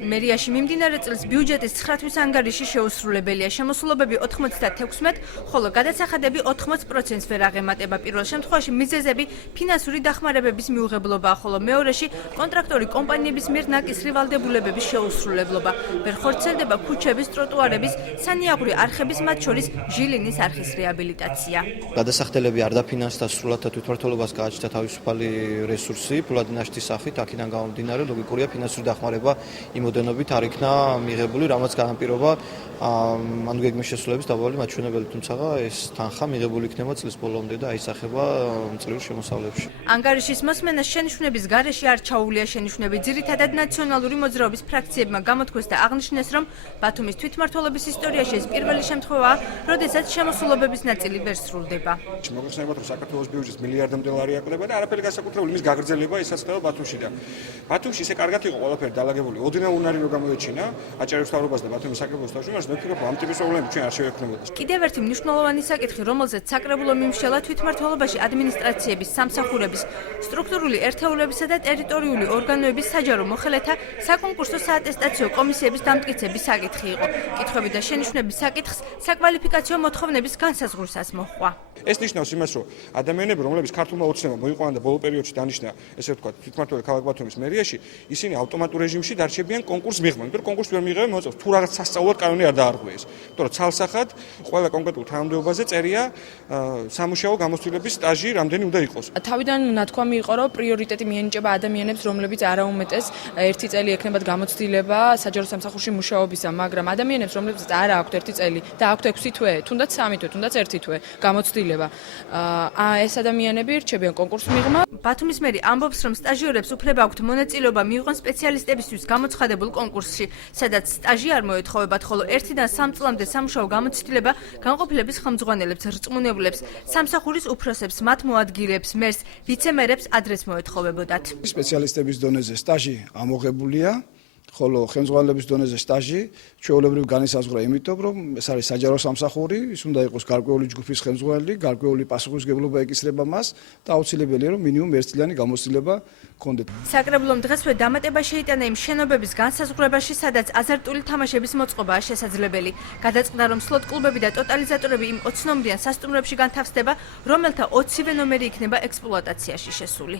მერიაში მიმდინარე წლის ბიუჯეტის 9 თვის ანგარიში შეუსრულებელია. შემოსულობები 96, ხოლო გადასახადები 80%-ს ვერ აღემატება. პირველ შემთხვევაში მიზეზები ფინანსური დახმარებების მიუღებლობაა, ხოლო მეორეში კონტრაქტორი კომპანიების მიერ ნაკისრი ვალდებულებების შეუსრულებლობა. ვერ ხორციელდება ქუჩების, ტროტუარების, სანიაღვრე არხების, მათ შორის ჟილინის არხის რეაბილიტაცია. გადასახდელები არ დაფინანსდა სრულად და თვითმმართველობას გააჩნდა თავისუფალი რესურსი, ფულად ნაშთის სახით, აქედან გამომდინარე, ლოგიკურია ფინანსური დახმარება იმოდენობით არ იქნა მიღებული, რამაც განაპირობა ანუ გეგმის შესრულების დაბალი მაჩვენებელი, თუმცა ეს თანხა მიღებული იქნება წლის ბოლომდე და აისახება წლieურ შემოსავლებში. ანგარიშის მოსმენას შენიშვნების გარეშე არ ჩაუვლია შენიშვნები. ძირითადად ნაციონალური მოძრაობის ფრაქციებმა გამოთქვეს და აღნიშნეს, რომ ბათუმის თვითმმართველობის ისტორიაში ეს პირველი შემთხვევაა, როდესაც შემოსულობების ნაწილი ვერ სრულდება. მოგეხსენებათ, რომ საქართველოს ბიუჯეტს მილიარდამდე ლარი აკლდება და არაფერი განსაკუთრებული მის გაგრძელება ისაც ხდება ბათუმში და ბათუმში ისე კარგად იყო ყველაფერი დალაგებული. ოდნავ უნარი რო გამოეჩინა აჭარის მთავრობას და ბათუმის საკრებულოს თავმჯდომარეს, მე ვფიქრობ, ამ ტიპის პრობლემები ჩვენ არ შევექმნებოდა. კიდევ ერთი მნიშვნელოვანი საკითხი, რომელზეც საკრებულო მიმშელა თვითმმართველობაში ადმინისტრაციების, სამსახურების, სტრუქტურული ერთეულებისა და ტერიტორიული ორგანოების საჯარო მოხელეთა საკონკურსო საატესტაციო კომისიების დამტკიცების საკითხი იყო. კითხვები და შენიშვნების საკითხს საკვალიფიკაციო მოთხოვნების განსაზღვრისას მოჰყვა. ეს ნიშნავს იმას, რომ ადამიანები, რომლებიც ქართულმა ოცნებამ მოიყვანა და ბოლო პერიოდში დანიშნა, ესე ვთქვათ, თვითმმართველი ქალაქ ბათუმის მერიაში, ისინი ავტომატურ რეჟიმში დარჩებიან კონკურსს მიღმა. იმიტომ რომ კონკურსს ვერ მიიღებენ, მოწევს თუ რაღაც სასწაულად კანონი არ დაარღვიეს. იმიტომ რომ ცალსახად ყველა კონკრეტულ თანამდებობაზე წერია სამუშაო გამოცდილების სტაჟი რამდენი უნდა იყოს. თავიდან ნათქვამი იყო, რომ პრიორიტეტი მიენიჭება ადამიანებს, რომლებიც არაუმეტეს 1 წელი ექნებათ გამოცდილება საჯარო სამსახურში მუშაობისა, მაგრამ ადამიანებს, რომლებიც არ აქვთ 1 წელი და აქვთ 6 თვე, თუნდაც 3 თვე, თუნდაც 1 თვე გამოცდილება, ეს ადამიანები რჩებიან კონკურსს მიღმა. ბათუმის მერი ამბობს, რომ სტაჟიორებს უფლება აქვთ მონაწილეობა მიიღონ სპეციალისტებისთვის გამოცხადებულ კონკურსში, სადაც სტაჟი არ მოეთხოვებათ, ხოლო 1-დან 3 წლამდე სამუშაო გამოცდილება განყოფილების ხელმძღვანელებს, რწმუნებულებს, სამსახურის უფროსებს, მათ მოადგილეებს, მერს, ვიცემერებს ადრეს მოეთხოვებოდათ. სპეციალისტების დონეზე სტაჟი ამოღებულია, ხოლო ხელმძღვანელების დონეზე სტაჟი ჩვეულებრივ განისაზღვრა იმიტომ, რომ ეს არის საჯარო სამსახური, ის უნდა იყოს გარკვეული ჯგუფის ხელმძღვანელი, გარკვეული პასუხისმგებლობა ეკისრება მას და აუცილებელია, რომ მინიმუმ 1 წლიანი გამოცდილება ჰქონდეთ. საკრებულომ დღესვე დამატება შეიტანა იმ შენობების განსაზღვრებაში, სადაც აზარტული თამაშების მოწყობაა შესაძლებელი. გადაწყდა, რომ სლოტ კლუბები და ტოტალიზატორები იმ 20 ნომრიან სასტუმროებში განთავსდება, რომელთა 20-ვე ნომერი იქნება ექსპლუატაციაში შესული.